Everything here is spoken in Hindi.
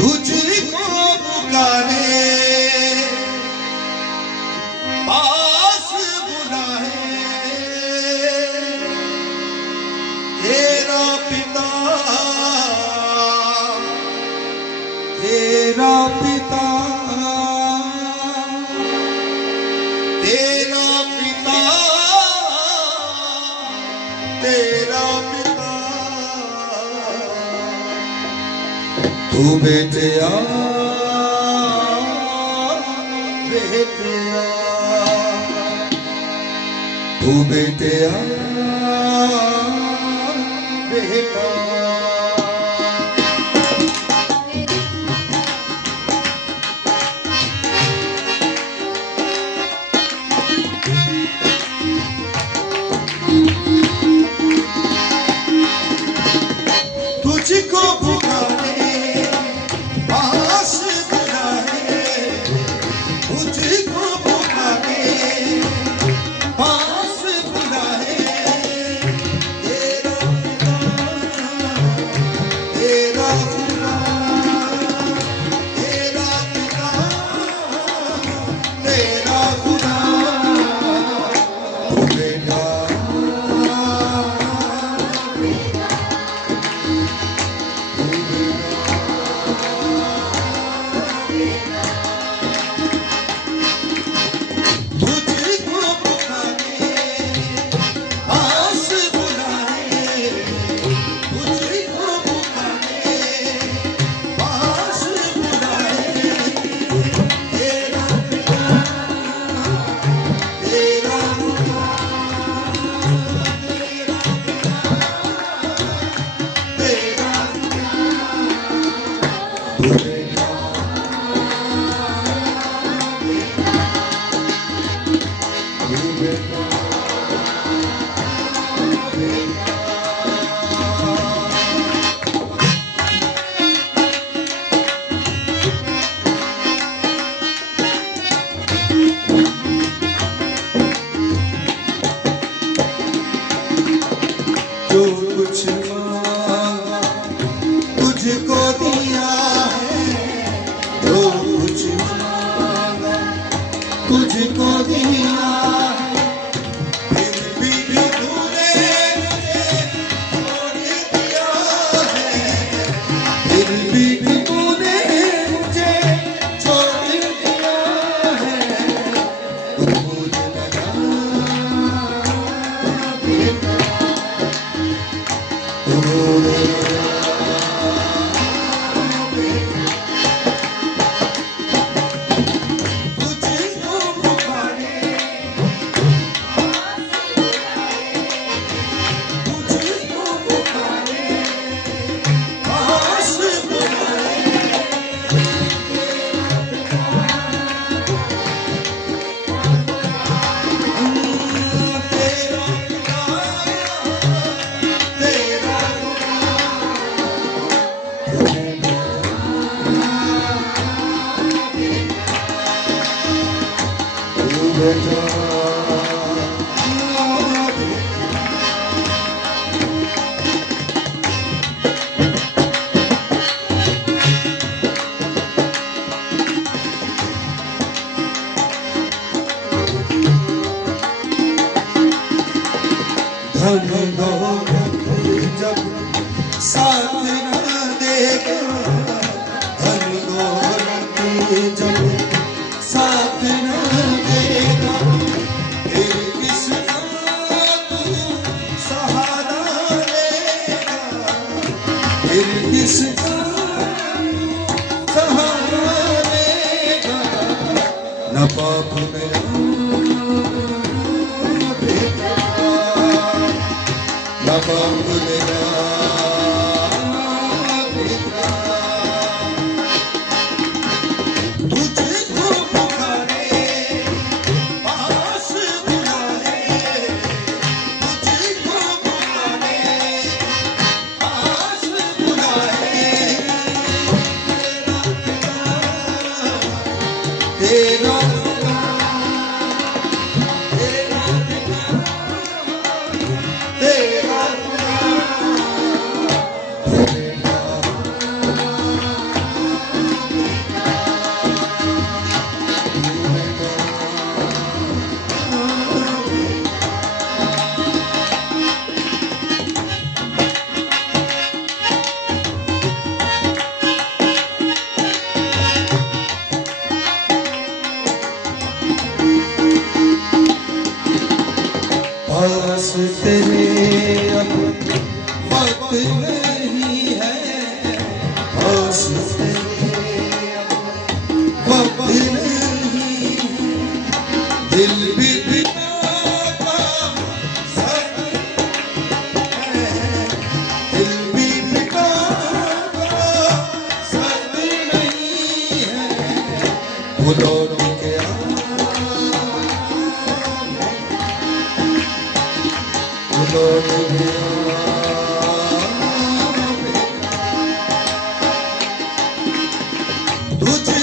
तुझको पुकारे पास बुलाए तेरा पिता तेरा पिता तेरा पिता तेरा पिता तू बेटिया बेटिया तू बेटिया बेटा तुझको पुकारे पास बुलाए तुझको पुकारे पास बुलाए तेरा पिता तेरा खुदा तेरा पिता तेरा खुदा तू बेटा जो कुछ मांगा तुझको दिया है जो कुछ मांगा तुझको दिया है फिर भी तूने मुझे छोड़ दिया है फिर भी तूने मुझे छोड़ दिया है मुझे लगा बेटा तुझको पुकारे तुझको पुकारे पास बुलाए तेरा पिता तेरा धन दौलत जब साथ न देगा धन दौलत जब साथ न देगा फिर किसका तू सहारा लेगा फिर किसका सहारा लेगा न पाप मेरा बेटा न पाप मेरा बेटा तुझको पुकारे पास बुलाए तुझको पुकारे पास बुलाए तेरा पिता तेरा पिता तेरा पिता तेरा वास्ते वक्त नहीं, दिल भी पिता का सत है, दिल भी पिता का सत नहीं है, वो लौट के वो लौट गया तुझे